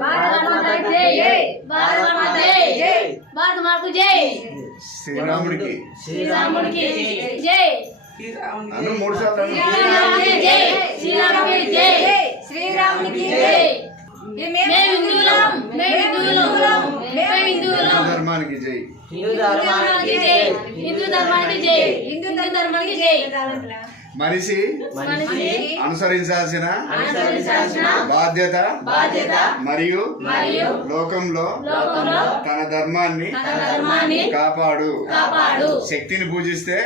भारत माता की जय भारत माता की जय भारत माता की जय శ్రీరాముడికి శ్రీరాముడికి జై అను మూడు సార్లు శ్రీరాముడికి జై శ్రీరాముడికి జై శ్రీరాముడికి జై మేము హిందువులం ధర్మానికి జై హిందూ ధర్మానికి జై హిందూ ధర్మానికి జై హిందూ ధర్మానికి జై మనిషి అనుసరించాల్సిన బాధ్యత మరియు లోకంలో తన ధర్మాన్ని కాపాడు శక్తిని పూజిస్తే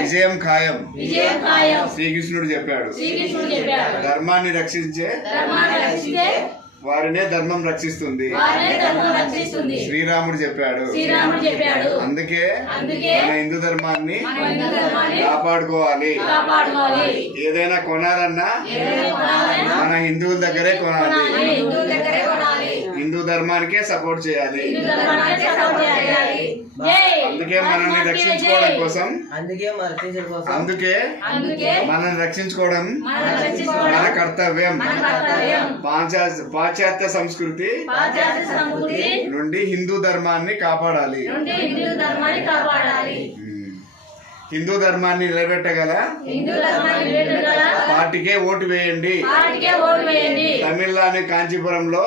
విజయం ఖాయం శ్రీకృష్ణుడు చెప్పాడు ధర్మాన్ని రక్షించే వారినే ధర్మం రక్షిస్తుంది శ్రీరాముడు చెప్పాడు అందుకే మన హిందూ ధర్మాన్ని కాపాడుకోవాలి ఏదైనా కొనాలన్నా మన హిందువుల దగ్గరే కొనాలి హిందూ ధర్మానికే సపోర్ట్ చేయాలి అందుకే మనల్ని రక్షించుకోవడం కోసం అందుకే మనల్ని రక్షించుకోవడం మన కర్తవ్యం పాశ్చాత్య సంస్కృతి నుండి హిందూ ధర్మాన్ని కాపాడాలి హిందూ ధర్మాన్ని నిలబెట్టగల పార్టీకే ఓటు వేయండి తమిళనాడు కాంచీపురంలో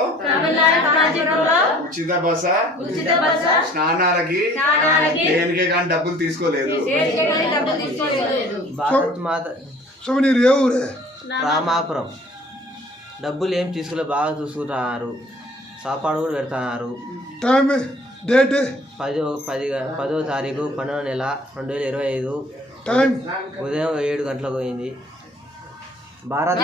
ఉచిత బస స్నానాలకి దేనికే కానీ డబ్బులు తీసుకోలేదు రామాపురం డబ్బులు ఏం తీసుకోలే బాగా చూసుకుంటున్నారు సాపాడు కూడా పెడుతున్నారు డేట్ 10వ తారీఖు 12వ నెల 2025 ఉదయం 7 గంటలకు పోయింది భారత్